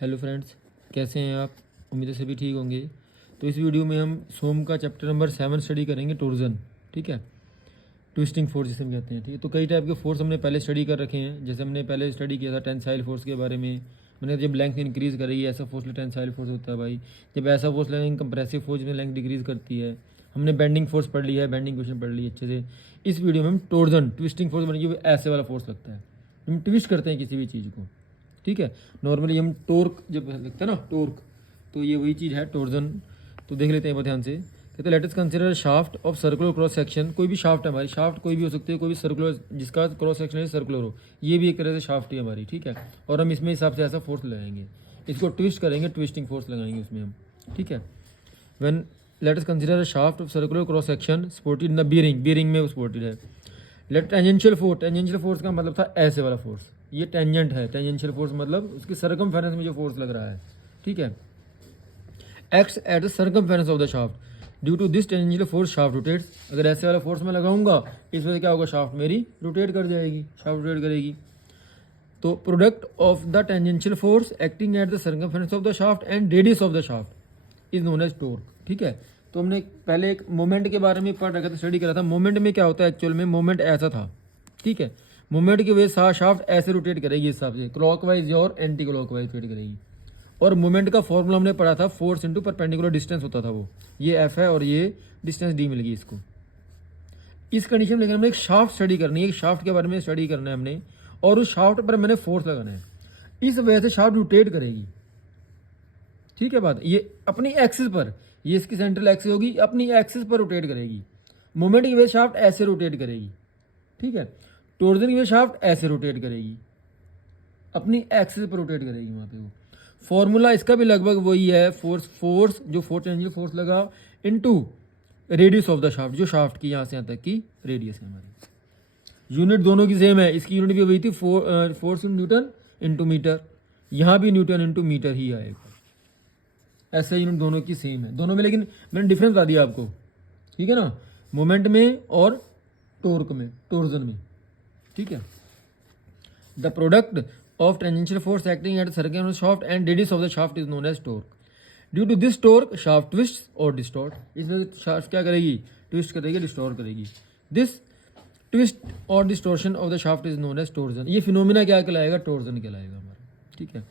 Hello friends, कैसे हैं आप? उम्मीद है सभी ठीक होंगे। तो इस वीडियो में हम सोम का चैप्टर नंबर 7 स्टडी करेंगे, टोर्जन। ठीक है, ट्विस्टिंग फोर्स जिसे हम कहते हैं। ठीक है, तो कई टाइप के फोर्स हमने पहले स्टडी कर रखे हैं। जैसे हमने पहले स्टडी किया था टेंसाइल फोर्स के बारे में। मैंने जब लेंथ इंक्रीज़ करेगी ऐसा फोर्स टेंसाइल फोर्स होता है भाई। जब ऐसा फोर्स लगेंगे कंप्रेसिव फोर्स में लेंथ डिक्रीज़ करती है। हमने बेंडिंग फोर्स पढ़ लिया है, बेंडिंग क्वेश्चन पढ़ ली अच्छे से। इस वीडियो में हम टोर्जन ट्विस्टिंग फोर्स बनेगी, ऐसे वाला फोर्स लगता है। हम ट्विस्ट करते हैं किसी भी चीज़ को। ठीक है, नॉर्मली हम टोर्क जब लिखते हैं ना, टोर्क, तो ये वही चीज़ है टोर्जन। तो देख लेते हैं ध्यान से। कहते हैं late us consider shaft of circular cross section. कोई भी शाफ्ट है हमारी, शाफ्ट कोई भी हो सकती है, कोई भी सर्कुलर जिसका क्रॉस सेक्शन है सर्कुलर हो, ये भी एक तरह से शाफ्ट ही हमारी। ठीक है, और हम इसमें हिसाब से ऐसा फोर्स लगाएंगे, इसको ट्विस्ट करेंगे, ट्विस्टिंग फोर्स लगाएंगे उसमें हम। ठीक है, when let us consider a shaft of circular cross section supported in the bearing, bearing में सपोर्टेड है। Let tangential force, tangential force का मतलब था ऐसे वाला फोर्स, ये टेंजेंट है। टेंजेंशियल फोर्स मतलब उसकी सर्कमफेरेंस में जो फोर्स लग रहा है। ठीक है, acts at the circumference of the shaft. Due to this tangential force shaft rotates. अगर ऐसे वाला फोर्स मैं लगाऊंगा, इस वजह से क्या होगा, शाफ्ट मेरी रोटेट कर जाएगी, शाफ्ट रोटेट करेगी। तो product of the tangential force acting at the circumference of the shaft and radius of the shaft is known as torque. ठीक है, तो हमने पहले एक मोमेंट के बारे में पढ़ रखा था, स्टडी करा था। मोमेंट में क्या होता है एक्चुअल में, मोमेंट ऐसा था। ठीक है, मोमेंट की वजह से शाफ्ट ऐसे रोटेट करेगी, इस हिसाब से क्लॉकवाइज और एंटी क्लॉकवाइज रोटेट करेगी। और मोमेंट का फॉर्मूला हमने पढ़ा था, फोर्स इंटू परपेंडिकुलर डिस्टेंस होता था वो। ये एफ है और ये डिस्टेंस डी मिल गई इसको। इस कंडीशन में लेकिन हमने एक शाफ्ट स्टडी करनी है, एक शाफ्ट के बारे में स्टडी करना है हमने, और उस शाफ्ट पर मैंने फोर्स लगाना है। इस वजह से शाफ्ट रोटेट करेगी। ठीक है बात, ये अपनी एक्सिस पर, ये इसकी सेंट्रल एक्सिस होगी, अपनी एक्सिस पर रोटेट करेगी। मोमेंट की वजह शाफ्ट ऐसे रोटेट करेगी। ठीक है, टॉर्जन की वजह शाफ्ट ऐसे रोटेट करेगी, अपनी एक्सिस पर रोटेट करेगी वहां पे वो। फॉर्मूला इसका भी लगभग वही है, फोर्स जो फोर्स टेंजेंशियल फोर्स लगा into radius of the shaft, जो शाफ्ट की यहाँ से यहाँ तक की रेडियस है हमारी। यूनिट दोनों की सेम है, इसकी यूनिट भी वही थी, force in newton into metre. यहाँ भी न्यूटन इंटू मीटर ही आएगा। ऐसे यूनिट दोनों की सेम है, दोनों में लेकिन मैंने डिफरेंस बता दिया आपको। ठीक है ना, मोमेंट में और टॉर्क में, टॉर्जन में। ठीक है, the product of tangential force acting at the circumference of shaft and radius of the shaft is known as torque. Due to this torque, shaft twists or distort. इसमें shaft क्या करेगी, twist करेगी, distort करेगी। This twist और distortion of the shaft is known as torsion. ये phenomena क्या कहलाएगा, torsion कहलाएगा हमारा। ठीक है,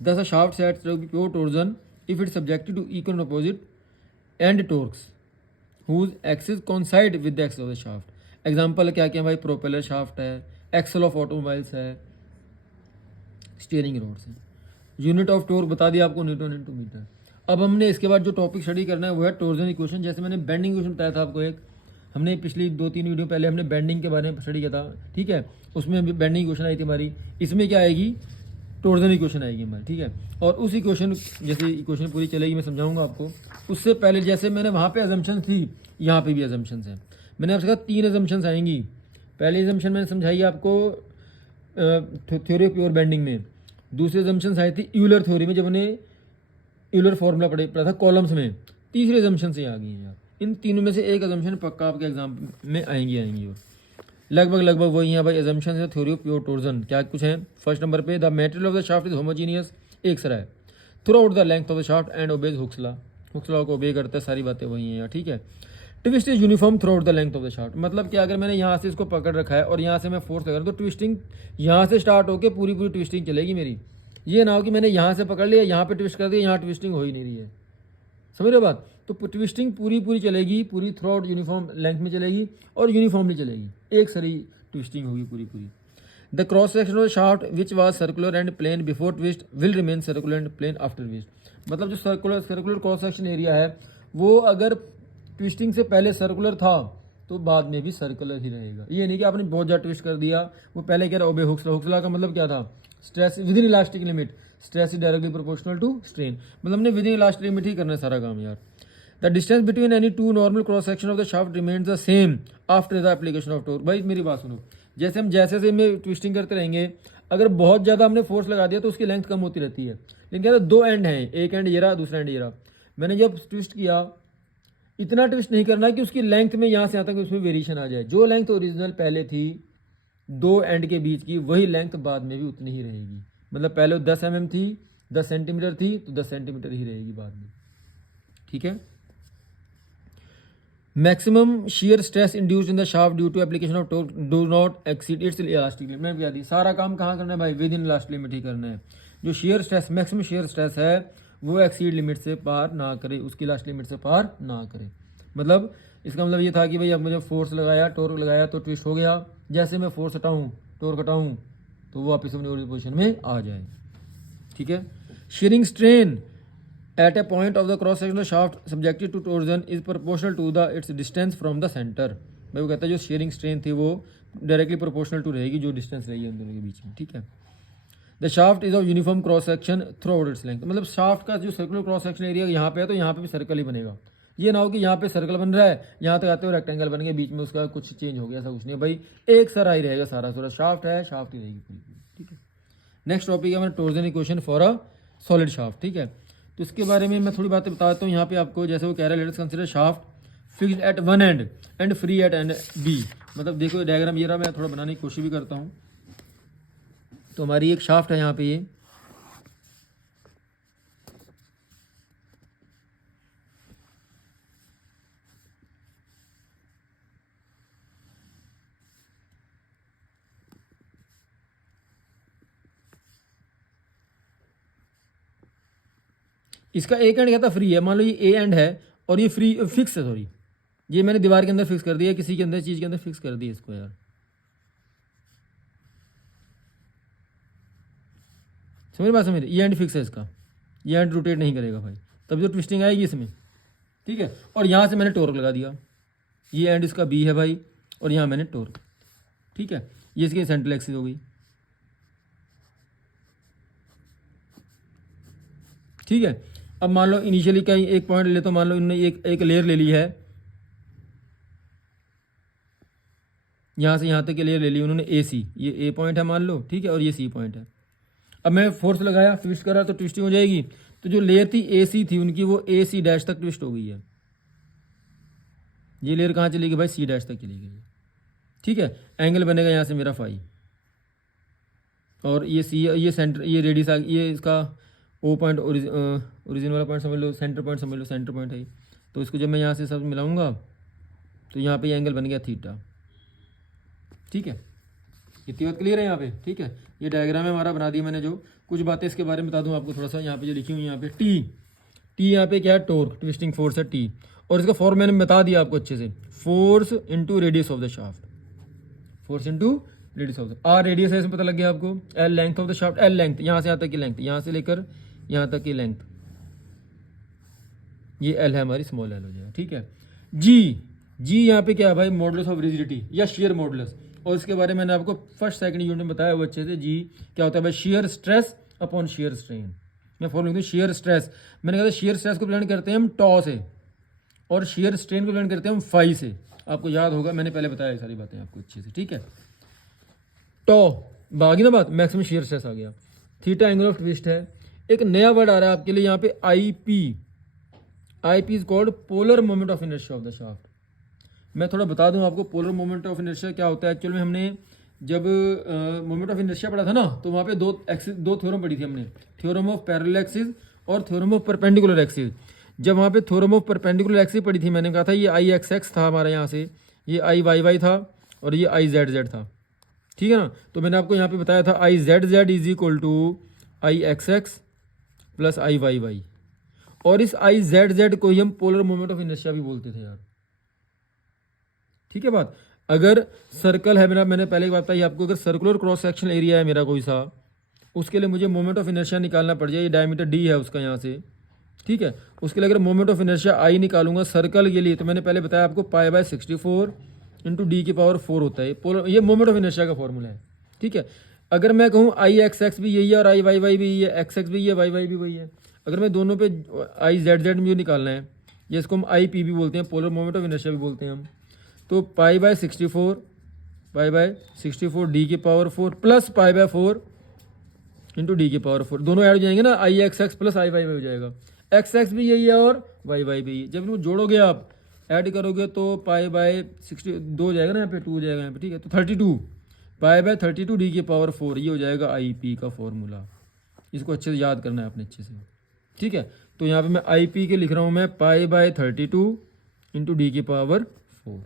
thus a shaft said to be pure torsion if it subjected to equal opposite end torques whose axis coincide with the axis of the shaft। Example क्या क्या भाई, प्रोपेलर शाफ्ट है, एक्सल ऑफ ऑटोमोबाइल्स है, steering rod से। Unit of torque बता दिया आपको, Newton into metre. अब हमने इसके बाद जो टॉपिक स्टडी करना है वो है टॉर्जन इक्वेशन। जैसे मैंने बेंडिंग इक्वेशन बताया था आपको एक, हमने पिछली 2-3 वीडियो पहले हमने बेंडिंग के बारे में स्टडी किया था। ठीक है, उसमें बेंडिंग इक्वेशन आई थी हमारी, इसमें क्या आएगी, टॉर्जन इक्वेशन आएगी हमारी। ठीक है, और उस इक्वेशन जैसे इक्वेशन पूरी चलेगी मैं समझाऊंगा आपको। उससे पहले जैसे मैंने वहाँ पे अजम्पशन थी, यहाँ पे भी अजम्पशन है। मैंने आपसे कहा 3 अजम्पशन आएंगी। पहली अजम्पशन मैंने समझाई आपको थ्योरी ऑफ प्योर बेंडिंग में। दूसरी अजम्पशन आई थी यूलर थ्योरी में, जब हमने यूलर फॉर्मूला पढ़ा था कॉलम्स में। तीसरी अजम्पशन से आ गई हैं यार। इन तीनों में से एक अजम्पशन पक्का आपके एग्जाम में आएंगी और लगभग वही है भाई। अजम्पशन है थ्योरी ऑफ प्योर टॉर्जन, क्या कुछ है। फर्स्ट नंबर पे, the material of the shaft is homogeneous, एक सरा है through out the length of the shaft and obeys Hooke's law. Hooke's law को ओबे करता है, सारी बातें वही हैं यार। ठीक है, twist is uniform through out the length of the shaft. मतलब कि अगर मैंने यहाँ से इसको पकड़ रखा है और यहाँ से मैं फोर्स लगा रहा हूँ, तो ट्विस्टिंग यहाँ से स्टार्ट होकर पूरी ट्विस्टिंग चलेगी मेरी। ये ना हो कि मैंने यहाँ से पकड़ लिया, यहाँ पे ट्विस्ट कर दिया, यहाँ ट्विस्टिंग हो ही नहीं रही है। समझ रहे हो बात? तो ट्विस्टिंग पूरी चलेगी, पूरी थ्रू आउट यूनिफॉर्म लेंथ में चलेगी और यूनिफॉर्मली चलेगी, एक सरी ट्विस्टिंग होगी पूरी। The cross section of shaft which was circular and plane before twist will remain circular and plane after twist. मतलब जो सर्कुलर क्रॉस सेक्शन एरिया है वो अगर ट्विस्टिंग से पहले सर्कुलर था तो बाद में भी सर्कुलर ही रहेगा। ये नहीं कि आपने बहुत ज़्यादा ट्विस्ट कर दिया। वो पहले कह रहा ओबे हुक्स लॉ। हुक्स लॉ का मतलब क्या था, stress within elastic limit, stress is directly proportional to strain. मतलब हमने विद इन इलास्टिक लिमिट ही करना है सारा काम यार। The distance between any two normal cross section of the shaft remains the same after the application of torque. भाई मेरी बात सुनो, जैसे हम जैसे में ट्विस्टिंग करते रहेंगे, अगर बहुत ज़्यादा हमने फोर्स लगा दिया तो उसकी लेंथ कम होती रहती है। लेकिन क्या था, 2 एंड हैं, एक एंड ये रहा, दूसरा एंड ये रहा। मैंने जब ट्विस्ट किया, इतना ट्विस्ट नहीं करना कि उसकी लेंथ में यहाँ से यहाँ तक उसमें वेरिएशन आ जाए। जो लेंथ ओरिजिनल पहले थी 2 एंड के बीच की, वही लेंथ बाद में भी उतनी ही रहेगी। मतलब पहले 10 mm थी, 10 सेंटीमीटर थी तो 10 सेंटीमीटर ही रहेगी बाद में, ठीक है। Maximum shear stress induced in the shaft due to application of torque do not exceed its elastic limit. मैंने क्या दी, सारा काम कहाँ करना है भाई, विद इन इलास्टिक लिमिट ही करना है। जो shear stress, maximum shear stress है वो एक्सीड लिमिट से पार ना करे, उसकी इलास्टिक लिमिट से पार ना करे। मतलब इसका मतलब ये था कि भाई अब मुझे फोर्स लगाया, टॉर्क लगाया तो ट्विस्ट हो गया, जैसे मैं फोर्स हटाऊँ, टॉर्क हटाऊँ तो वो वापस अपनी ओरिजिनल पोजीशन में आ जाए, ठीक है। Sharing strain at a point of the cross section of the shaft subjected to torsion is proportional to the its distance from the center। भाई वो कहता है जो शेयरिंग स्ट्रेन थी वो डायरेक्टली प्रोपोर्शनल टू रहेगी जो डिस्टेंस रहेगी उन दोनों के बीच में, ठीक है। The shaft is of uniform cross section through out its length. मतलब शाफ्ट का जो सर्कुलर क्रॉस सेक्शन एरिया यहाँ पे है तो यहाँ पे भी सर्कल ही बनेगा। ये ना हो कि यहाँ पे सर्कल बन रहा है, यहाँ तक आते हुए रेक्टेंगल बन गया, बीच में उसका कुछ चेंज हो गया, ऐसा कुछ नहीं है भाई, एक सारा ही रहेगा, सारा सारा शाफ्ट है, शाफ्ट ही रहेगी पूरी, ठीक है। नेक्स्ट टॉपिक है हमारा torsion equation for a solid shaft, ठीक है। तो इसके बारे में मैं थोड़ी बातें बता देता हूँ यहाँ पे आपको। जैसे वो कह रहा है let us consider shaft fixed at one end and free at end B. मतलब देखो डायग्राम ये रहा, मैं थोड़ा बनाने की कोशिश भी करता हूँ। तो हमारी एक शाफ्ट है यहाँ पे, ये इसका एक एंड क्या था, फ्री है। मान लो ये ए एंड है और ये फ्री फिक्स है, सॉरी ये मैंने दीवार के अंदर फिक्स कर दिया, किसी के अंदर चीज़ के अंदर फिक्स कर दिया इसको यार, समझ बात समझ। ये एंड फिक्स है इसका, ये एंड रोटेट नहीं करेगा भाई, तभी तो ट्विस्टिंग आएगी इसमें, ठीक है। और यहाँ से मैंने टॉर्क लगा दिया, ये एंड इसका बी है भाई और यहाँ मैंने टॉर्क, ठीक है। ये इसकी सेंट्रल एक्सिस हो गई, ठीक है। अब मान लो इनिशियली कहीं एक पॉइंट ले, तो मान लो इन्होंने एक लेयर ले ली है, यहाँ से यहाँ तक की लेयर ले ली उन्होंने ए सी, ये ए पॉइंट है मान लो, ठीक है, और ये सी पॉइंट है। अब मैं फोर्स लगाया, ट्विस्ट करा तो ट्विस्टिंग हो जाएगी। तो जो लेयर थी ए सी थी उनकी, वो ए सी डैश तक ट्विस्ट हो गई है। ये लेयर कहाँ चली गई भाई, सी डैश तक चली गई है, ठीक है। एंगल बनेगा यहाँ से मेरा फाई, और ये सी, ये सेंटर, ये रेडियस, ये इसका ओ पॉइंट, ओरिजिन वाला पॉइंट समझ लो, सेंटर पॉइंट समझ लो, सेंटर पॉइंट है। तो इसको जब मैं यहाँ से सब मिलाऊंगा तो यहाँ पे ये एंगल बन गया थीटा, ठीक है। इतनी बात क्लियर है यहाँ पे, ठीक है। ये डायग्राम है हमारा, बना दिया मैंने। जो कुछ बातें इसके बारे में बता दूँ आपको थोड़ा सा, यहाँ पे जो लिखी हुई यहाँ पे टी यहाँ पे क्या है, टॉर्क, ट्विस्टिंग फोर्स है टी, और इसका फॉर्म मैंने बता दिया आपको अच्छे से, force into radius of the shaft, force into radius of the, R radius है इसमें पता लग गया आपको, L length of the shaft, L length यहाँ से यहाँ तक की लेंथ, यहाँ से लेकर यहाँ तक की लेंथ, ये एल है हमारी, स्मॉल एल हो जाएगा, ठीक है। जी यहाँ पे क्या है भाई, मॉडुलस ऑफ रिजिडिटी या शेयर मॉडुलस, और इसके बारे में मैंने आपको फर्स्ट सेकंड यूनिट में बताया वो अच्छे से। जी क्या होता है भाई, shear stress upon shear strain. मैं फॉलो लिखूँ, शेयर स्ट्रेस, मैंने कहा था शेयर स्ट्रेस को प्लान करते हैं हम टॉ से, और शेयर स्ट्रेन को प्लान करते हैं हम फाई से। आपको याद होगा, मैंने पहले बताया ये सारी बातें आपको अच्छे से, ठीक है। टॉ बागी ना बात, मैक्सिमम शेयर स्ट्रेस आ गया, थीटा एंगल ऑफ ट्विस्ट है। एक नया वर्ड आ रहा है आपके लिए यहाँ पे, I P is called polar moment of inertia of the shaft. मैं थोड़ा बता दूं आपको पोलर मोमेंट ऑफ इनर्शिया क्या होता है। एक्चुअल में हमने जब मोमेंट ऑफ इनर्शिया पढ़ा था ना, तो वहाँ पे दो थ्योरम पढ़ी थी हमने, थ्योरम ऑफ पैरेलल एक्सिस और थ्योरम ऑफ परपेंडिकुलर एक्सिस। जब वहाँ पे थ्योरम ऑफ परपेंडिकुलर एक्सिस पढ़ी थी, मैंने कहा था ये आई एक्स एक्स था हमारा यहाँ से, ये आई वाई वाई था, और ये आई जेड जेड था, ठीक है ना। तो मैंने आपको यहाँ पे बताया था I Z Z is equal to I X X plus I Y Y, और इस आई जेड जेड को ही हम पोलर मोमेंट ऑफ इनर्शिया भी बोलते थे यार, ठीक है बात। अगर सर्कल है मेरा, मैंने पहले बात बताई आपको, अगर सर्कुलर क्रॉस सेक्शन एरिया है मेरा कोई सा, उसके लिए मुझे मोमेंट ऑफ इनर्शिया निकालना पड़ जाए, ये डायमीटर डी है उसका यहाँ से, ठीक है। उसके लिए अगर मोमेंट ऑफ इनर्शिया आई निकालूंगा सर्कल के लिए, तो मैंने पहले बताया आपको पाई बाय 64 इंटू डी की पावर 4 होता है ये मोमेंट ऑफ इनर्शिया का फॉर्मूला है, ठीक है। अगर मैं कहूँ आई एक्स एक्स भी यही है और आई वाई वाई भी यही है, एक्स एक्स भी ये, वाई वाई भी वही है, अगर मैं दोनों पे आई जेड जेड मुझे निकालना है, ये इसको हम आई पी भी बोलते हैं, पोलर मोमेंट ऑफ इनर्शिया भी बोलते हैं हम। तो पाई बाय 64 डी की power 4 plus pi by 4 into D की पावर 4, दोनों ऐड हो जाएंगे ना, आई X X plus I Y Y हो जाएगा। एक्स एक्स भी यही है और वाई वाई भी यही है। जब इनको जोड़ोगे आप, ऐड करोगे तो पाई बाय 62 हो जाएगा ना, यहाँ पे 2 हो जाएगा यहाँ पे, ठीक है। तो 32 पाई बाय 32 डी की पावर 4, ये हो जाएगा आई पी का फॉर्मूला, इसको अच्छे से याद करना है आपने अच्छे से, ठीक है। तो यहाँ पे मैं आई पी के लिख रहा हूँ मैं π/32 इंटू डी की पावर 4।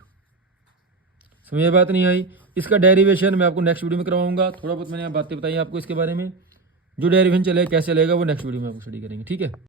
समझ में बात नहीं आई? इसका डेरिवेशन मैं आपको नेक्स्ट वीडियो में करवाऊंगा। थोड़ा बहुत मैंने यहाँ बातें बताई आपको इसके बारे में, जो डेरिवेशन चलेगा कैसे चलेगा वो नेक्स्ट वीडियो में आपको स्टडी करेंगे, ठीक है।